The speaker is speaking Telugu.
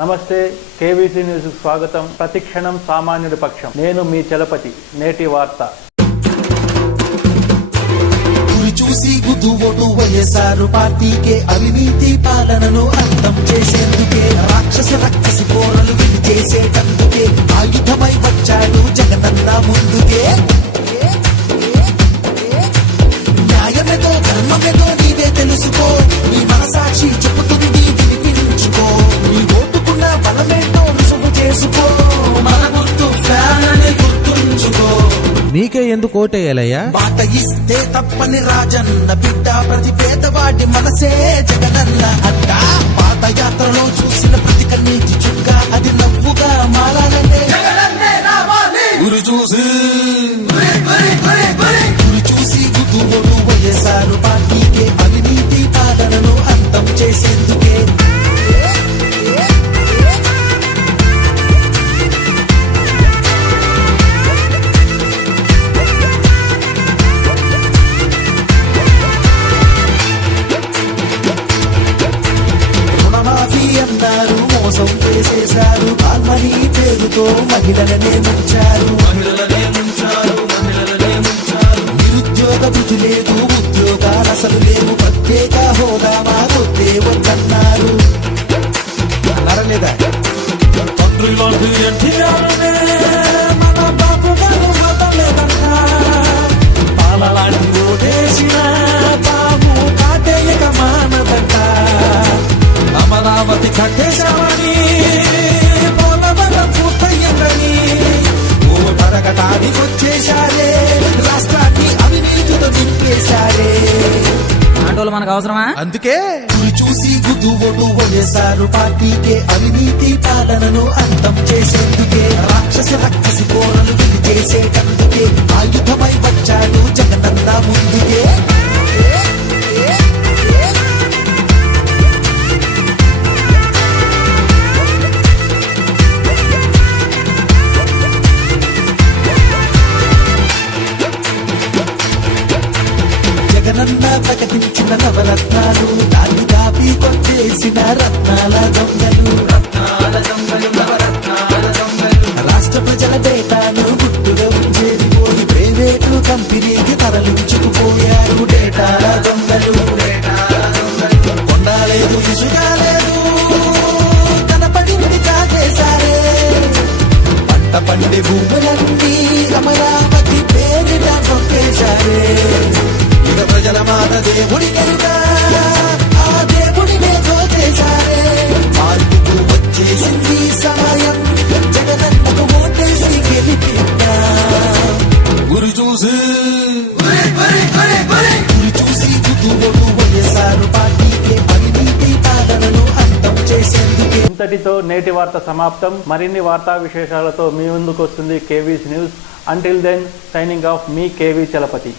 నమస్తే, కేవీసీ న్యూస్ స్వాగతం. ప్రతిక్షణం సామాన్యుడి పక్షం. నేను మీ చలపతి. నేటి వార్త. చూసి గుద్దు ఓటు వైఎస్ఆర్ పార్టీకే అవినీతి పాలనను అంతం చేసేందుకే రాక్షసి పోరలు విని చేసేటందుకే ఆయుధమై వచ్చాడు జగనన్న ముందుకే. న్యాయమేదో ధర్మమేదో నీవే తెలుసుకో, నీ మనసాక్షి చెబుతుంది వినిపించుకో, నీ ఓటుకున్న బలమేంటో రుజువు చేసుకో, మన గుర్తు ఫ్యాన్ అని గుర్తుంచుకో. నీకే ఎందుకు ఓటేయాలయ్యా? మాట ఇస్తే తప్పని రాజన్న బిడ్డ, ప్రతి పేదవాడి మనసే జగనన్న అడ్డ. పాదయాత్రలో చూసిన ప్రతి కన్నీటి చుక్క అది నవ్వుగా మారాలంటే గురి చూసి గుద్దు ఓటు వైఎస్ఆర్ పార్టీకే అవినీతి పాలనను అంతం చేసేందుకే. మోసం చేసేశారు, ఆల్మనీ పేరుతో మహిళలనే ముంచారు. నిరుద్యోగ భృతి లేదు, ఉద్యోగాలు అసలు లేవు, ప్రత్యేక హోదా మాకొద్దే వద్దన్నారు. అన్నారలేదా? తండ్రి లాంటి ఎన్టీఆర్నే మన బాబు గారు వదలలేదన్నా, పాల లాంటి ఓటేసిన బాబు కాటేయక మానదంట. అమరావతి కట్టేశామని, పోలవరం పూర్తయ్యందని ఓ తరగటానికి వచ్చేశారే, రాష్ట్రాన్ని అవినీతితో నింపేశారే. ఆటోలు మనకు అవసరమా? అందుకే చూసి గుద్దు ఓటు వైఎస్ఆర్ పార్టీకే అవినీతి పాలనను అంతం చేసేందుకే రాక్షసి పోరలు విని చేసేటందుకే ఆయుధమై వచ్చాడు జగనన్న ముందుకే. జగనన్న ప్రకటించిన నవరత్నాలు దాన్ని కాపీ కొట్టేసిన రత్నాల దొంగలు. రాష్ట్ర ప్రజల డేటాను గుట్టుగా ఉంచేది పోయి ప్రైవేటు కంపెనీకి తరలించుకుపోయారు డేటాల దొంగలు. కొండాలేదు, ఇసుగా లేదు, కనపడింది కాకేశారే. పంట పండి భూములన్నీ అమరావతి పేరిట కొట్టేశారే. ఇక ప్రజల మాట దేవుడి కనుక ఆ దేవుడినే దోచేశారే. మార్పుకు వచ్చేసింది సమయం, జగనన్నకు ఓటేసి గెలిపిద్దా. గురి చూసి గుద్దు ఓటు వైఎస్ఆర్ పార్టీకే అవినీతి పాలనను అంతం చేసేందుకే. ఇంతటితో నేటి వార్త సమాప్తం. మరిన్ని వార్తా విశేషాలతో మీ ముందుకు వస్తుంది KVC news. Until then, signing off, మీ కేవీ చలపతి.